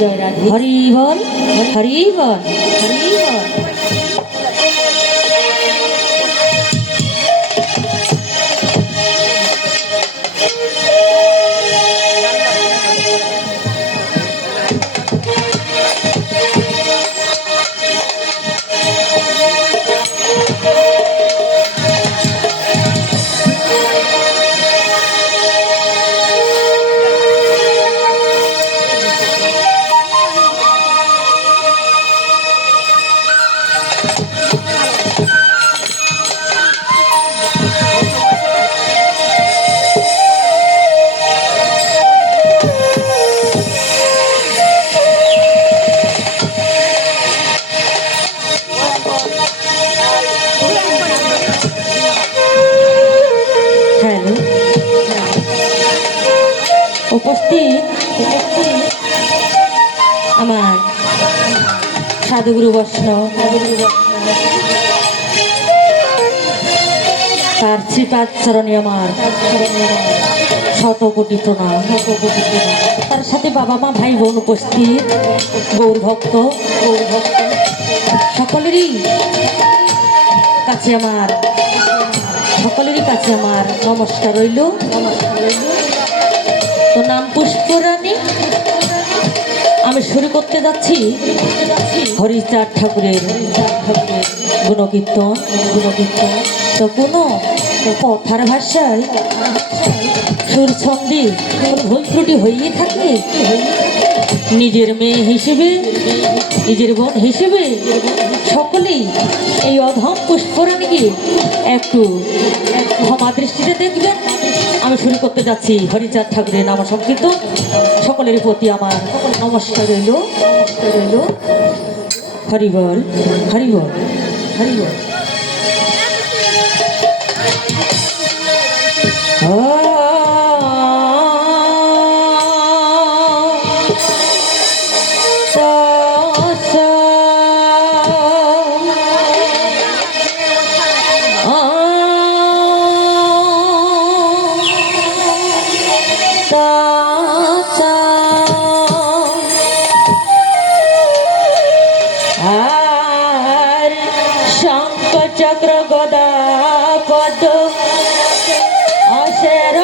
জয় রাধে। হরি বল, হরি বল, হরি বল। উপস্থিত আমার সাধুগুরু বৈষ্ণব, তার শ্রীপাদ চরণে আমার শত কোটি প্রণাম। তার সাথে বাবা মা ভাই বোন উপস্থিত, গৌর ভক্ত সকলেরই কাছে আমার নমস্কার রইল। তো নাম পুষ্পরানী, আমি শুরু করতে যাচ্ছি হরিচাঁদ ঠাকুরের গুণকীর্তন। তো কোনো কথার ভাষায় সুর ছন্দে কোনো ভুল ত্রুটি হয়েই থাকে, নিজের মেয়ে হিসেবে, নিজের বোন হিসেবে সকলেই এই অধম পুষ্পরানীকে একটু ক্ষমা দৃষ্টিতে দেখবেন। আমি শুরু করতে যাচ্ছি হরিচাঁদ ঠাকুরের নাম সংকীর্তন। সকলের প্রতি আমার নমস্কার রইল। হরিবল, হরিবল, হরিবল। চক্র গদা পদ অশের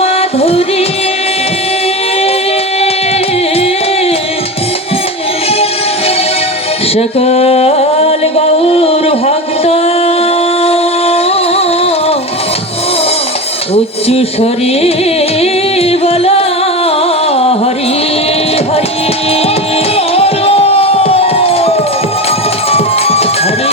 মাধুরী সকল গৌর ভক্ত উচ্চ স্বরে বলা হরি হরি হরি।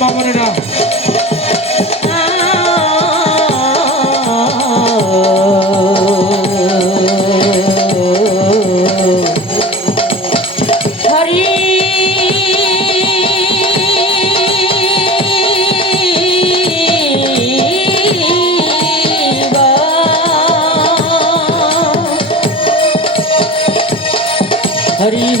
বাবারা हरि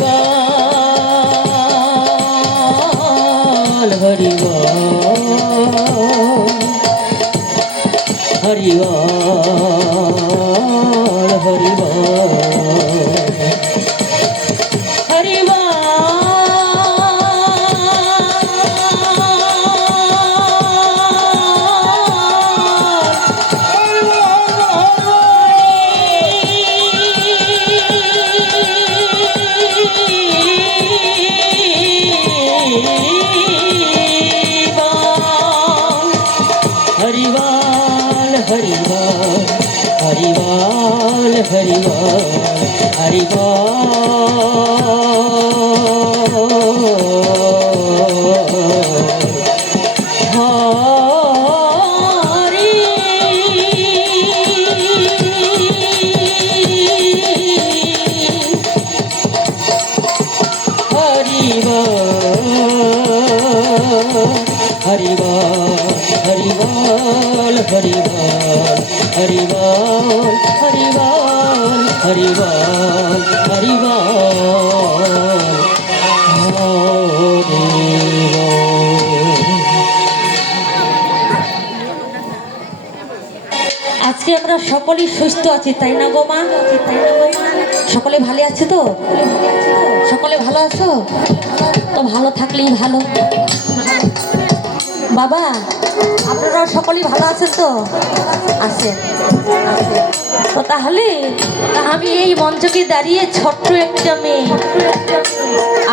হরি বল হরি বল হরি বল হরি বল হরি বল। আজকে আমরা সকলেই সুস্থ আছি, তাই না গো মা? সকলে ভালো আছে তো? সকলে ভালো আছো তো? ভালো থাকলেই ভালো। বাবা, আপনারা সকলেই ভালো আছেন তো? আছেন। তো তাহলে আমি এই মঞ্চকে দাঁড়িয়ে ছোট্ট একটা মেয়ে,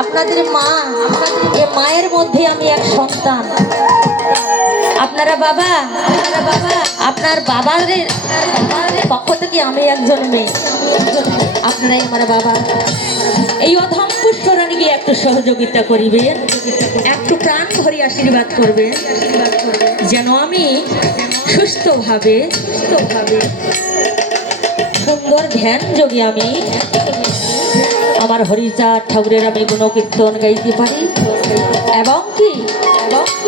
আপনাদের মা, এই মায়ের মধ্যে আমি এক সন্তান। আপনারা বাবা, আপনার বাবার পক্ষ থেকে আমি একজন মেয়ে, আপনারাই আমার বাবা। এই অধম পুষ্পরানীকে একটু সহযোগিতা করিবেন, একটু প্রাণ ভরে আশীর্বাদ করবেন, যেন আমি সুস্থভাবে সুন্দর ধ্যান যোগে আমি আমার হরিচাঁদ ঠাকুরের আমি গুণকীর্তন গাইতে পারি, এবং কি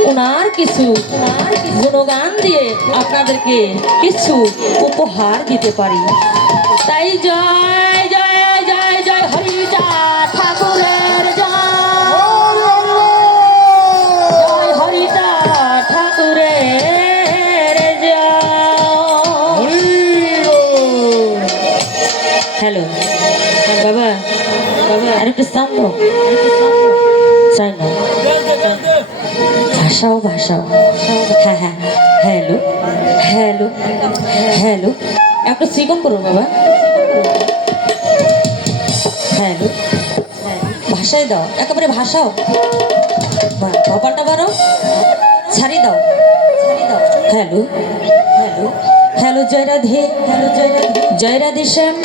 ওনার কিছু গুণগান দিয়ে আপনাদেরকে কিছু উপহার দিতে পারি। তাই জয় জয় জয় জয় হরিচাঁদ ঠাকুরের জয়, হরিচাঁদ ঠাকুরের জয়। হ্যালো বাবা, আর একটু সামনে চাই না, ভাষাও হ্যাঁ হ্যাঁ, হ্যালো হ্যালো হ্যালো, একটু চিকন করো বাবা, হ্যালো ভাষায় দাও, একেবারে ভাষাও, কপালটা বারো, ছাড়ি দাও, হ্যালো হ্যালো হ্যালো, জয় রাধে, জয় রাধে শ্যাম,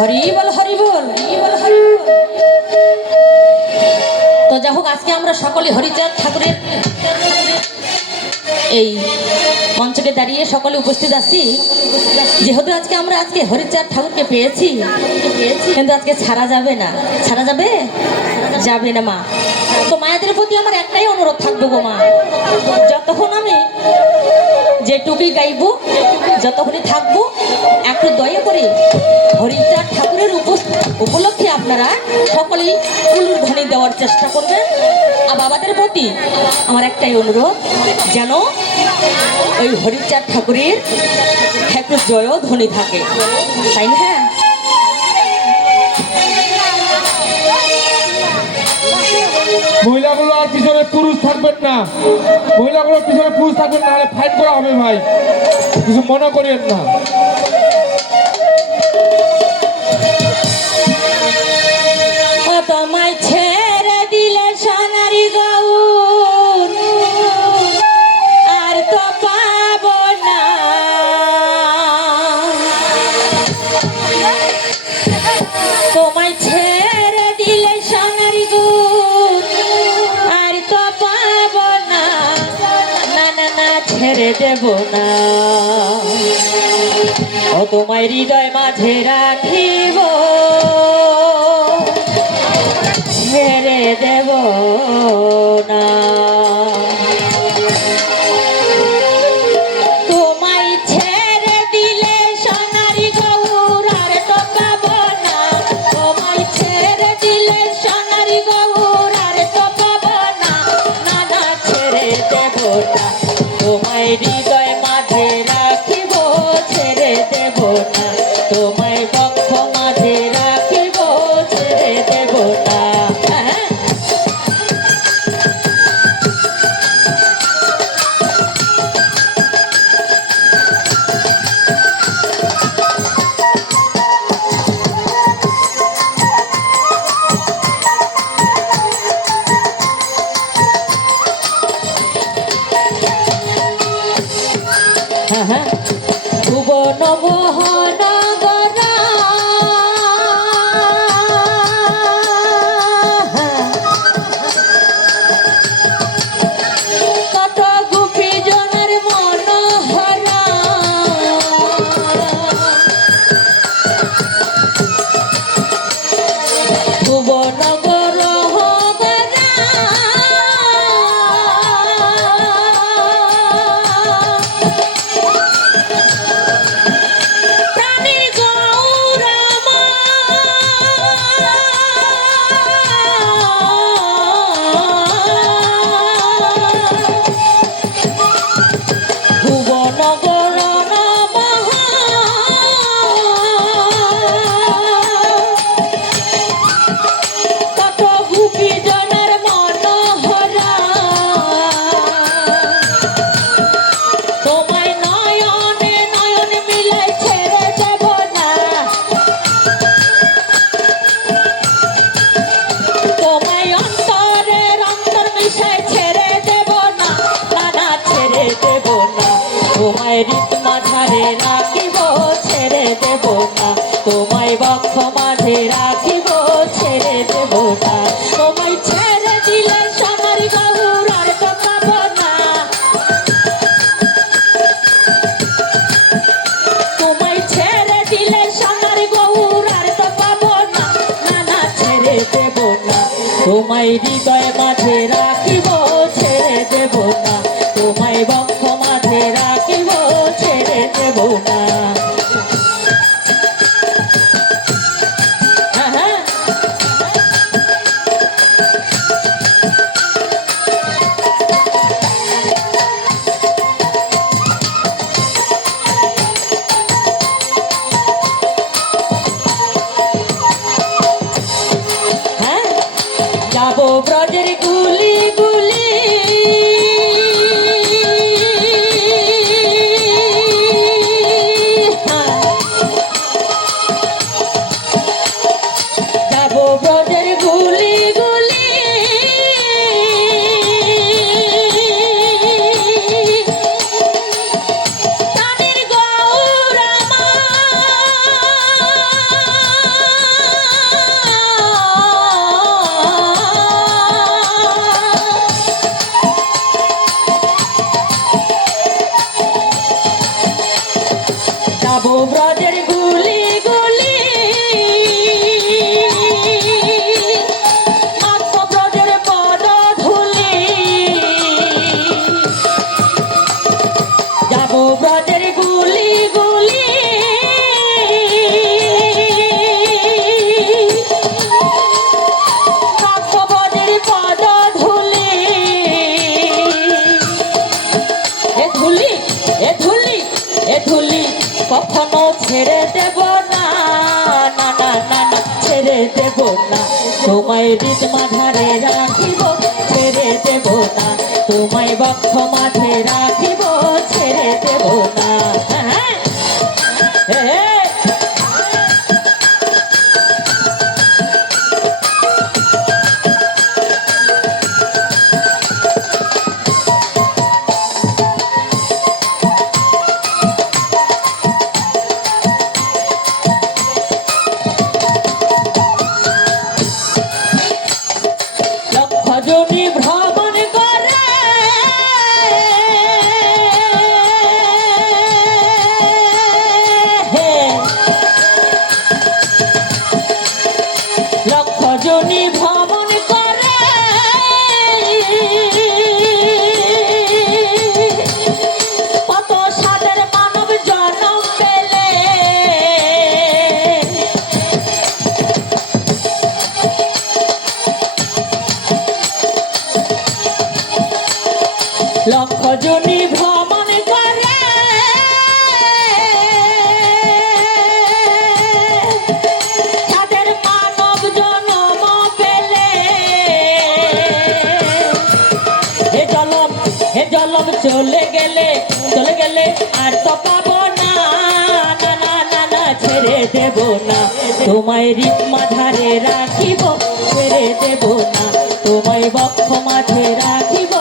হরি বল হরি বল হরি বল। তো যাই হোক, আজকে আমরা সকলে হরিচাঁদ ঠাকুরের এই মঞ্চকে দাঁড়িয়ে সকলে উপস্থিত আছি, যেহেতু আমরা আজকে হরিচাঁদ ঠাকুরকে পেয়েছি, কিন্তু আজকে ছাড়া যাবে না। ছাড়া যাবে না মা। তো মায়েদের প্রতি আমার একটাই অনুরোধ থাকবে গো মা, যতক্ষণ আমি যেটুকুই গাইব, যতক্ষণই থাকবো, একটু দয়া করে হরিচাঁদ ঠাকুরের উপলক্ষে আপনারা সকলেই ফুলুর ধ্বনি দেওয়ার চেষ্টা করবেন। আর বাবাদের প্রতি আমার একটাই অনুরোধ, যেন ওই হরিচাঁদ ঠাকুরের একটু জয় ধ্বনি থাকে, তাই না? মহিলাগুলো আর পিছনে পুরুষ থাকবেন না, মহিলাগুলোর পিছনে পুরুষ থাকবেন না, হলে ফাইট করা হবে ভাই, কিছু মনে করেন না। তোমায় ছেড়ে দিলে সোনারি গৌর আর তো পাবো না, তোমায় ছেড়ে দিলে সোনারি গৌর আর তো পাবো না, না না না ছেড়ে দেব না, ও তোমায় হৃদয় মাঝে রাখিব, ছেড়ে দেব না। তোমায় ছেড়ে দিলে সোনারি গৌর আর তো পাবো না, তোমায় ছেড়ে দিলে সোনারি গৌর আর তো পাবো না, না না ছেড়ে দেব না, তোমায় হৃদয় মাঝে রাখিব, ছেড়ে দেব না, তোমায় বক্ষ মাঝে রাখিব, রাখিব ছেড়ে দেব না, তোমায় বক্ষ মাঝে রাখিব ছেড়ে দেব না। তোমায় ছেড়ে দিলে সোনার গৌর আর তো পাবো না, তোমায় ছেড়ে দিলে সোনার গৌর আর তো পাবো না, না না ছেড়ে দেব না। তোমায় হৃদয় মাঝে রাখিব ছেড়ে দেব না, তোমায় বক্ষ মাঝে রাখিব ছেড়ে দেব না। হ্যাঁ, হ্যাঁ। হ্যাঁ, যাবো ব্রজের গুলি গুলি, হ্যাঁ, যাবো ব্রজের গুলি গুলি, প্রাণের গৌর যাবো ব্রজের গুলি গুলি, মাত্র ব্রজের পদ ধুলি, যাবো ব্রজের গুলি গুলি, মাত্র ব্রজের পদ ধুলি, এ ধুলি এ ধুলি এ ধুলি কখনো ছেড়ে দেব না, না না না না ছেড়ে দেব না। তোমায় হৃদ মাঝারে রাখিব ছেড়ে দেব না, তোমায় বক্ষ মাঝে রাখিব ছেড়ে দেব না। হ্যাঁ, হ্যাঁ। লক্ষ জনি ভ্রমণ করে হে, লক্ষ জনি ভ্রমণ করে কত সাদের মানব জন্ম পেলে, লক্ষ জনি ভ্রমণ করে তাদের মানব জন্ম পেলে, হে জলম চলে গেলে আর তো পাবো না, না না না না ছেড়ে দেব না। তোমায় হৃদ মাঝারে রাখিব ছেড়ে দেব না, তোমায় বক্ষ মাঝে রাখিব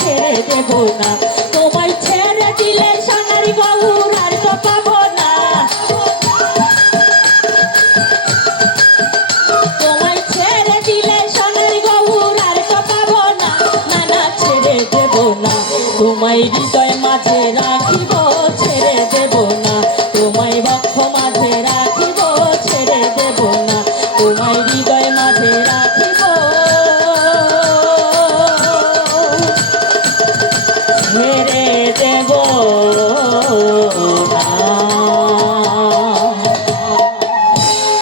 ছেড়ে দেব না। তোমায় ছেড়ে দিলে সোনার গৌর আর তো পাবো না, তোমায় ছেড়ে দিলে সোনার গৌর আর তো পাবো না, না না ছেড়ে দেব না। তোমায় হৃদয় মাঝে রাখি